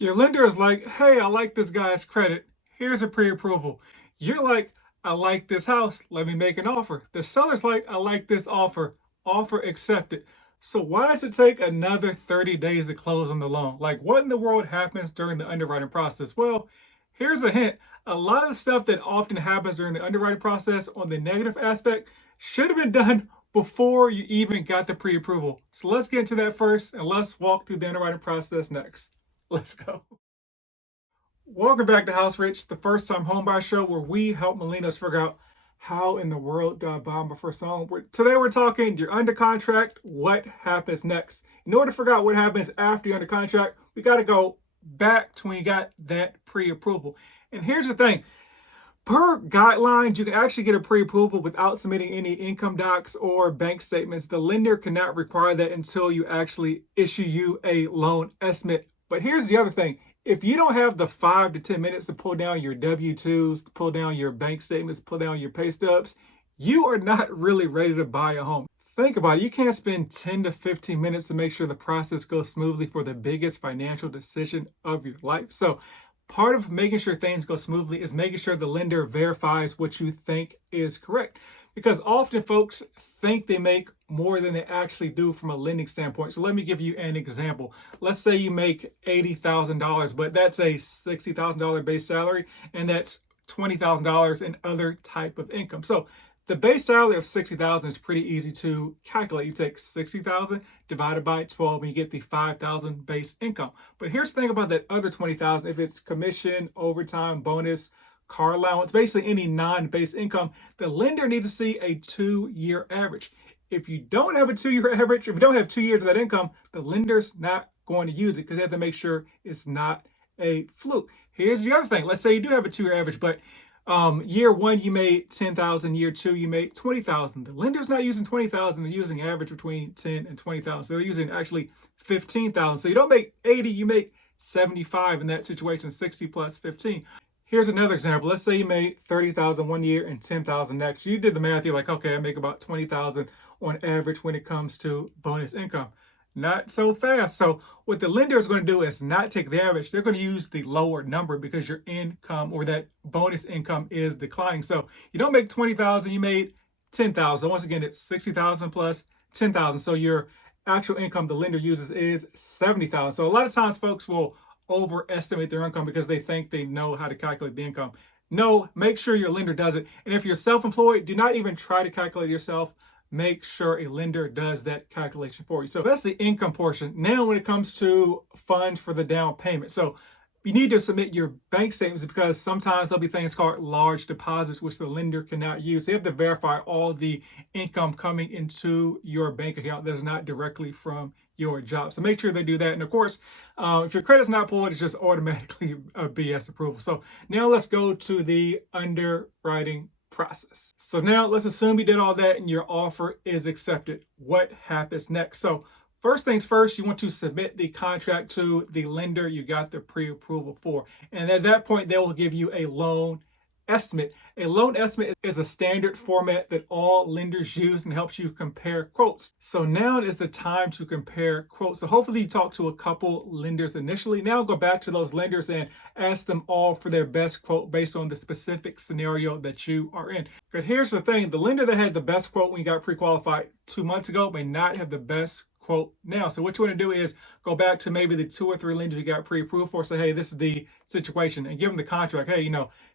Your lender is like, hey, I like this guy's credit. Here's a pre-approval. You're like, I like this house. Let me make an offer. The seller's like, I like this offer. Offer accepted. So why does it take another 30 days to close on the loan? Like, what in the world happens during the underwriting process? Well, here's a hint. A lot of the stuff that often happens during the underwriting process on the negative aspect should have been done before you even got the pre-approval. So let's get into that first and let's walk through the underwriting process next. Let's go. Welcome back to House Rich, the first time homebuyer show where we help millennials figure out how in the world do I buy my first home. Today we're talking you're under contract, what happens next? In order to figure out what happens after you're under contract, we got to go back to when you got that pre-approval. And here's the thing. Per guidelines, you can actually get a pre-approval without submitting any income docs or bank statements. The lender cannot require that until you actually issue you a loan estimate. But here's the other thing. If you don't have the 5 to 10 minutes to pull down your W-2s, to pull down your bank statements, pull down your pay stubs, you are not really ready to buy a home. Think about it. You can't spend 10 to 15 minutes to make sure the process goes smoothly for the biggest financial decision of your life. So part of making sure things go smoothly is making sure the lender verifies what you think is correct. Because often folks think they make more than they actually do from a lending standpoint. So let me give you an example. Let's say you make $80,000, but that's a $60,000 base salary, and that's $20,000 in other type of income. So the base salary of $60,000 is pretty easy to calculate. You take $60,000 divided by 12 and you get the $5,000 base income. But here's the thing about that other $20,000. If it's commission, overtime, bonus, car allowance, basically any non-base income, the lender needs to see a 2-year average. If you don't have a 2-year average, if you don't have 2 years of that income, the lender's not going to use it because they have to make sure it's not a fluke. Here's the other thing. Let's say you do have a 2-year average, but year one you made 10,000, year two you made 20,000. The lender's not using 20,000; they're using average between 10 and 20,000. So they're using actually 15,000. So you don't make 80, you make 75 in that situation. 60 plus 15. Here's another example. Let's say you made 30,000 one year and 10,000 next. You did the math. You're like, okay, I make about 20,000 on average when it comes to bonus income. Not so fast. So what the lender is going to do is not take the average. They're going to use the lower number because your income or that bonus income is declining. So you don't make 20,000, you made 10,000. Once again, it's 60,000 plus 10,000. So your actual income the lender uses is 70,000. So a lot of times folks will overestimate their income because they think they know how to calculate the income. No, make sure your lender does it. And if you're self-employed, do not even try to calculate yourself. Make sure a lender does that calculation for you. So that's the income portion. Now, when it comes to funds for the down payment, so you need to submit your bank statements because sometimes there'll be things called large deposits, which the lender cannot use. They have to verify all the income coming into your bank account that is not directly from your job. So make sure they do that. And of course, if your credit's not pulled, it's just automatically a BS approval. So now let's go to the underwriting process. So now let's assume you did all that and your offer is accepted. What happens next? So first things first, you want to submit the contract to the lender you got the pre-approval for. And at that point, they will give you a loan estimate. A loan estimate is a standard format that all lenders use and helps you compare quotes. So now is the time to compare quotes. So hopefully you talk to a couple lenders initially. Now go back to those lenders and ask them all for their best quote based on the specific scenario that you are in. But here's the thing, the lender that had the best quote when you got pre-qualified 2 months ago may not have the best quote now. So what you want to do is go back to maybe the 2 or 3 lenders you got pre-approved for. Say, hey, this is the situation, and give them the contract. Hey,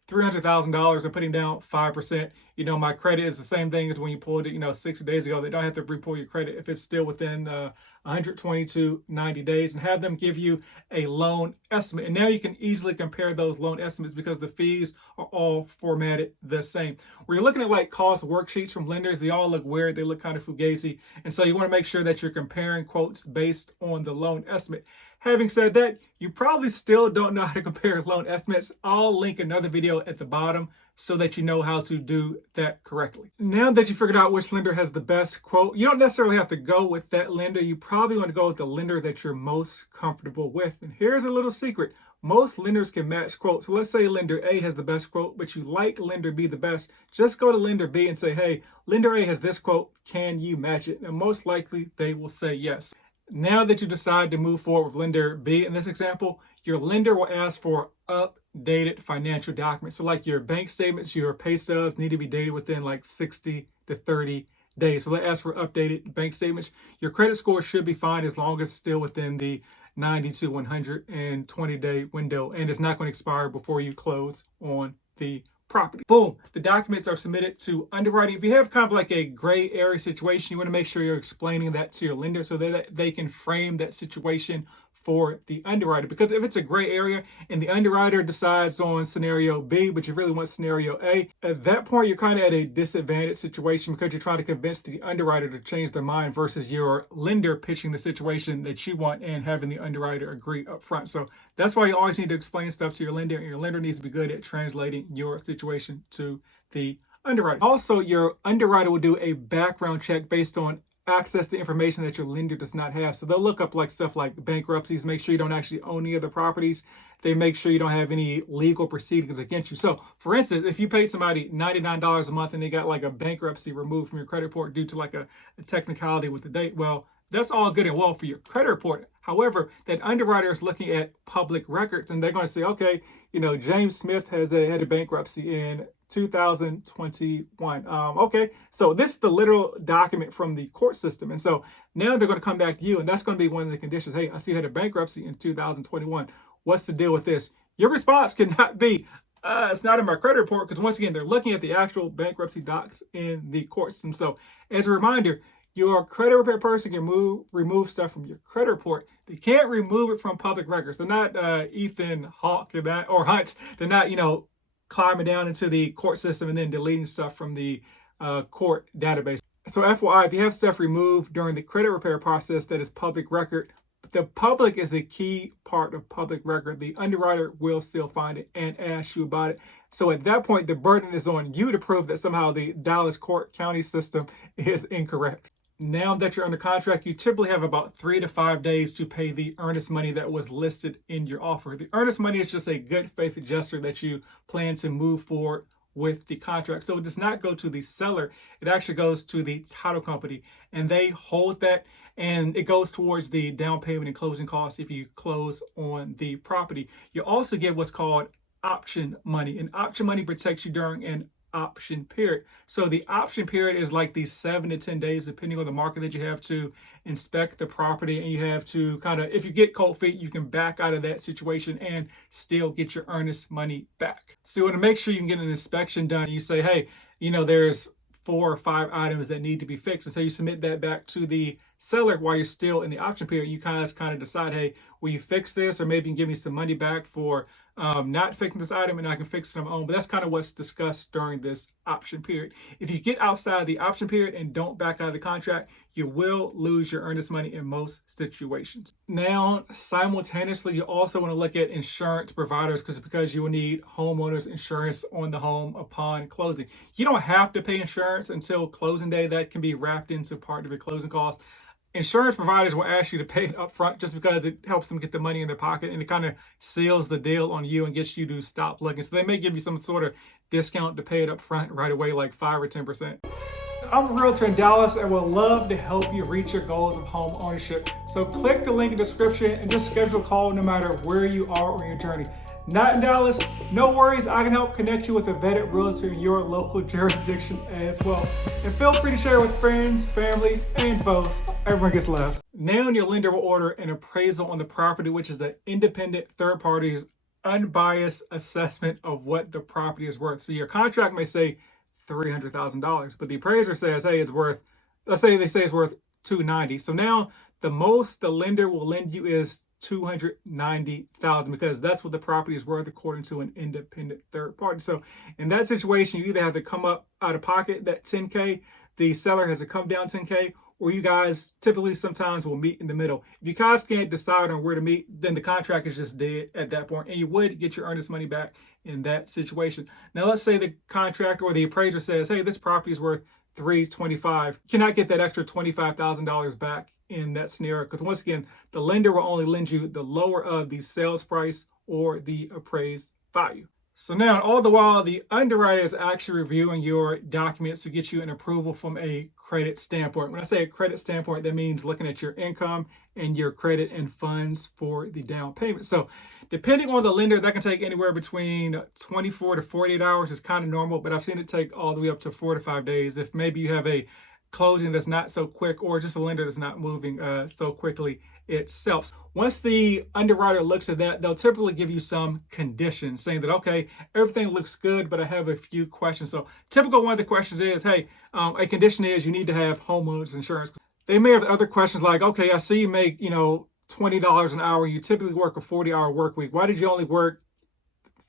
$300,000 and putting down 5%. My credit is the same thing as when you pulled it, 60 days ago. They don't have to re-pull your credit if it's still within 120 to 90 days, and have them give you a loan estimate. And now you can easily compare those loan estimates because the fees are all formatted the same. Where you're looking at like cost worksheets from lenders, they all look weird. They look kind of fugazi. And so you want to make sure that you're comparing quotes based on the loan estimate. Having said that, you probably still don't know how to compare loan estimates. I'll link another video at the bottom so that you know how to do that correctly. Now that you figured out which lender has the best quote, you don't necessarily have to go with that lender. You probably want to go with the lender that you're most comfortable with. And here's a little secret. Most lenders can match quotes. So let's say lender A has the best quote, but you like lender B the best. Just go to lender B and say, hey, lender A has this quote. Can you match it? And most likely they will say yes. Now that you decide to move forward with lender B in this example, your lender will ask for updated financial documents. So like your bank statements, your pay stubs need to be dated within like 60 to 30 days. So they ask for updated bank statements. Your credit score should be fine as long as it's still within the 90 to 120 day window, and it's not going to expire before you close on the property. Boom, the documents are submitted to underwriting. If you have kind of like a gray area situation, you want to make sure you're explaining that to your lender so that they can frame that situation for the underwriter. Because if it's a gray area and the underwriter decides on scenario B, but you really want scenario A, at that point you're kind of at a disadvantaged situation because you're trying to convince the underwriter to change their mind versus your lender pitching the situation that you want and having the underwriter agree up front. So that's why you always need to explain stuff to your lender, and your lender needs to be good at translating your situation to the underwriter. Also, your underwriter will do a background check based on access to information that your lender does not have. So they'll look up like stuff like bankruptcies, make sure you don't actually own any of the properties. They make sure you don't have any legal proceedings against you. So for instance, if you paid somebody $99 a month and they got like a bankruptcy removed from your credit report due to like a technicality with the date, well, that's all good and well for your credit report. However, that underwriter is looking at public records and they're going to say, okay, James Smith had a bankruptcy in 2021. Okay, so this is the literal document from the court system. And so now they're going to come back to you, and that's going to be one of the conditions. Hey, I see you had a bankruptcy in 2021. What's the deal with this? Your response cannot be, it's not in my credit report, because once again, they're looking at the actual bankruptcy docs in the court system. So as a reminder, your credit repair person can remove stuff from your credit report. They can't remove it from public records. They're not Ethan Hawke or Hunt. They're not, climbing down into the court system and then deleting stuff from the court database. So FYI, if you have stuff removed during the credit repair process that is public record, the public is a key part of public record. The underwriter will still find it and ask you about it. So at that point, the burden is on you to prove that somehow the Dallas County system is incorrect. Now that you're under contract, you typically have about 3 to 5 days to pay the earnest money that was listed in your offer. The earnest money is just a good faith gesture that you plan to move forward with the contract. So it does not go to the seller. It actually goes to the title company, and they hold that, and it goes towards the down payment and closing costs if you close on the property. You also get what's called option money, and option money protects you during an option period. So the option period is like these 7 to 10 days, depending on the market, that you have to inspect the property, and you have to kind of, if you get cold feet, you can back out of that situation and still get your earnest money back. So you want to make sure you can get an inspection done. You say, hey, there's 4 or 5 items that need to be fixed. And so you submit that back to the seller while you're still in the option period. You kind of decide, hey, will you fix this? Or maybe you can give me some money back for not fixing this item, and I can fix it on my own. But that's kind of what's discussed during this option period. If you get outside the option period and don't back out of the contract, you will lose your earnest money in most situations. Now, simultaneously, you also want to look at insurance providers because you will need homeowners insurance on the home upon closing. You don't have to pay insurance until closing day. That can be wrapped into part of your closing costs. Insurance providers will ask you to pay it up front just because it helps them get the money in their pocket, and it kind of seals the deal on you and gets you to stop looking. So they may give you some sort of discount to pay it up front right away, like 5 or 10%. I'm a realtor in Dallas and would love to help you reach your goals of home ownership. So click the link in the description and just schedule a call no matter where you are on your journey. Not in Dallas? No worries, I can help connect you with a vetted realtor in your local jurisdiction as well. And feel free to share with friends, family, and foes. Everyone gets left. Now your lender will order an appraisal on the property, which is an independent third party's unbiased assessment of what the property is worth. So your contract may say $300,000, but the appraiser says, hey, it's worth, let's say they say it's worth $290,000. So now the most the lender will lend you is $290,000 because that's what the property is worth according to an independent third party. So in that situation, you either have to come up out of pocket that $10K, the seller has to come down $10K, or you guys typically sometimes will meet in the middle. If you guys can't decide on where to meet, then the contract is just dead at that point, and you would get your earnest money back in that situation. Now, let's say the contractor or the appraiser says, hey, this property is worth $325,000. You cannot get that extra $25,000 back in that scenario because, once again, the lender will only lend you the lower of the sales price or the appraised value. So now, all the while, the underwriter is actually reviewing your documents to get you an approval from a credit standpoint. When I say a credit standpoint, that means looking at your income and your credit and funds for the down payment. So Depending on the lender, that can take anywhere between 24 to 48 hours. Is kind of normal, but I've seen it take all the way up to 4 to 5 days if maybe you have a closing that's not so quick, or just a lender that's not moving so quickly itself. Once the underwriter looks at that, they'll typically give you some conditions saying that, okay, everything looks good, but I have a few questions. So typical one of the questions is, hey, a condition is you need to have homeowners insurance. They may have other questions like, okay, I see you make, $20 an hour. You typically work a 40-hour work week. Why did you only work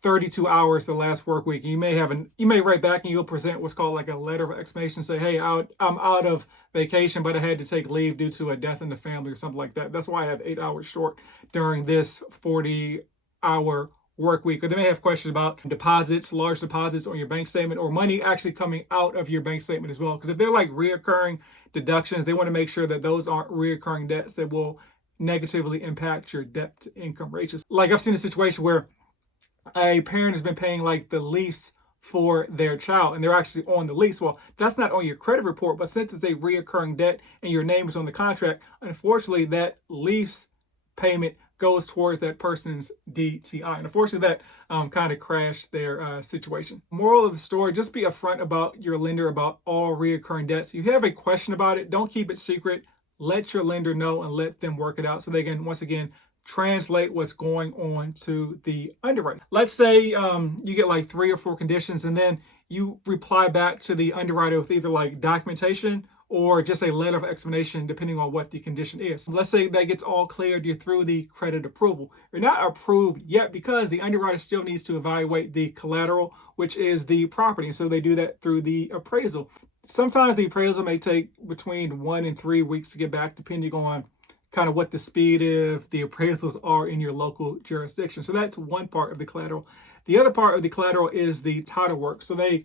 32 hours the last work week? You may write back and you'll present what's called like a letter of explanation. Say, hey, I'm out of vacation, but I had to take leave due to a death in the family or something like that. That's why I have 8 hours short during this 40-hour work week. Or they may have questions about deposits, large deposits on your bank statement, or money actually coming out of your bank statement as well. Because if they're like reoccurring deductions, they want to make sure that those aren't reoccurring debts that will negatively impact your debt to income ratios. Like I've seen a situation where a parent has been paying like the lease for their child and they're actually on the lease. Well, that's not on your credit report, but since it's a reoccurring debt and your name is on the contract, unfortunately that lease payment goes towards that person's DTI. And unfortunately that kind of crashed their situation. Moral of the story, just be upfront about your lender about all reoccurring debts. If you have a question about it, don't keep it secret. Let your lender know and let them work it out so they can, once again, translate what's going on to the underwriter. Let's say you get like 3 or 4 conditions and then you reply back to the underwriter with either like documentation or just a letter of explanation depending on what the condition is. Let's say that gets all cleared, you're through the credit approval. You're not approved yet because the underwriter still needs to evaluate the collateral, which is the property. So they do that through the appraisal. Sometimes the appraisal may take between 1 and 3 weeks to get back, depending on kind of what the speed of the appraisals are in your local jurisdiction. So that's one part of the collateral. The other part of the collateral is the title work. So they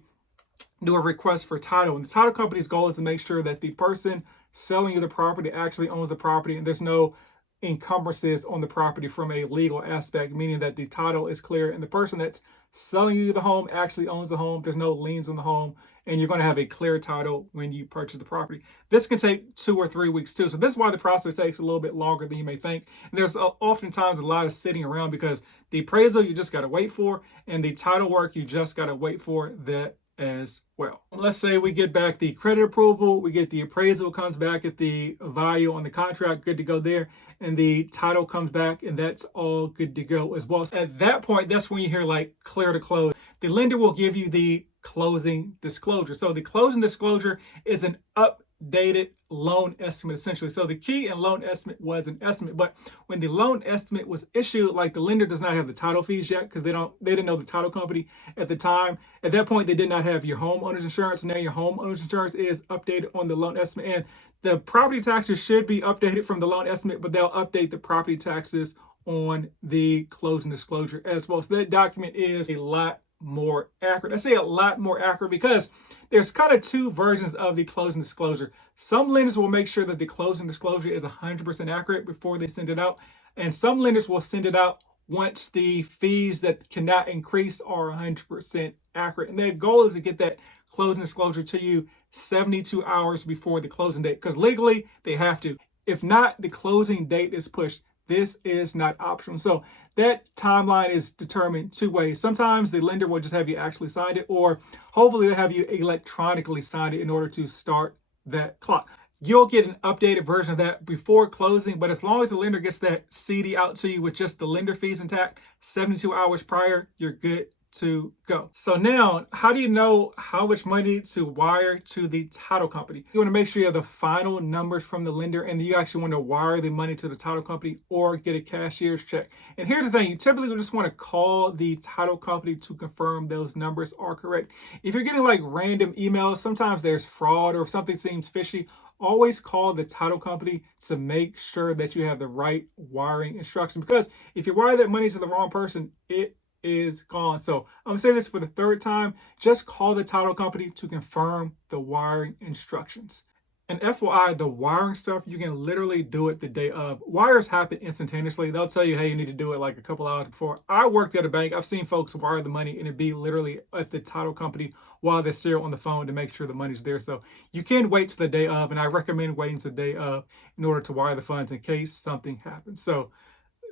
do a request for title. And the title company's goal is to make sure that the person selling you the property actually owns the property and there's no encumbrances on the property from a legal aspect, meaning that the title is clear and the person that's selling you the home actually owns the home. There's no liens on the home and you're going to have a clear title when you purchase the property. This can take 2 or 3 weeks too. So this is why the process takes a little bit longer than you may think. And there's oftentimes a lot of sitting around because the appraisal you just got to wait for and the title work you just got to wait for that as well. Let's say we get back the credit approval, we get the appraisal comes back at the value on the contract, good to go there, and the title comes back and that's all good to go as well. So at that point, that's when you hear like clear to close. The lender will give you the closing disclosure. So the closing disclosure is an updated loan estimate essentially. So the key in loan estimate was an estimate, but when the loan estimate was issued, like the lender does not have the title fees yet because they didn't know the title company at the time. At that point, they did not have your homeowner's insurance. Now your homeowner's insurance is updated on the loan estimate, and the property taxes should be updated from the loan estimate, but they'll update the property taxes on the closing disclosure as well. So that document is a lot more accurate. I say a lot more accurate because there's kind of 2 versions of the closing disclosure. Some lenders will make sure that the closing disclosure is 100% accurate before they send it out. And some lenders will send it out once the fees that cannot increase are 100% accurate. And their goal is to get that closing disclosure to you 72 hours before the closing date, because legally they have to. If not, the closing date is pushed. This is not optional. So that timeline is determined 2 ways. Sometimes the lender will just have you actually sign it, or hopefully they'll have you electronically sign it in order to start that clock. You'll get an updated version of that before closing, but as long as the lender gets that CD out to you with just the lender fees intact 72 hours prior, you're good to go. So now, how do you know how much money to wire to the title company? You want to make sure you have the final numbers from the lender and you actually want to wire the money to the title company or get a cashier's check. And here's the thing, you typically just want to call the title company to confirm those numbers are correct. If you're getting like random emails, sometimes there's fraud or if something seems fishy, always call the title company to make sure that you have the right wiring instructions, because if you wire that money to the wrong person, it is gone. So I'm gonna say this for the 3rd time, just call the title company to confirm the wiring instructions. And FYI, the wiring stuff, you can literally do it the day of. Wires happen instantaneously. They'll tell you, hey, you need to do it like a couple hours before. I worked at a bank. I've seen folks wire the money and it'd be literally at the title company while they're still on the phone to make sure the money's there. So you can wait to the day of, and I recommend waiting to the day of in order to wire the funds in case something happens. So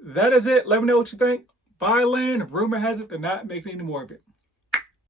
that is it. Let me know what you think buy land. Rumor has it they're not making any more of it.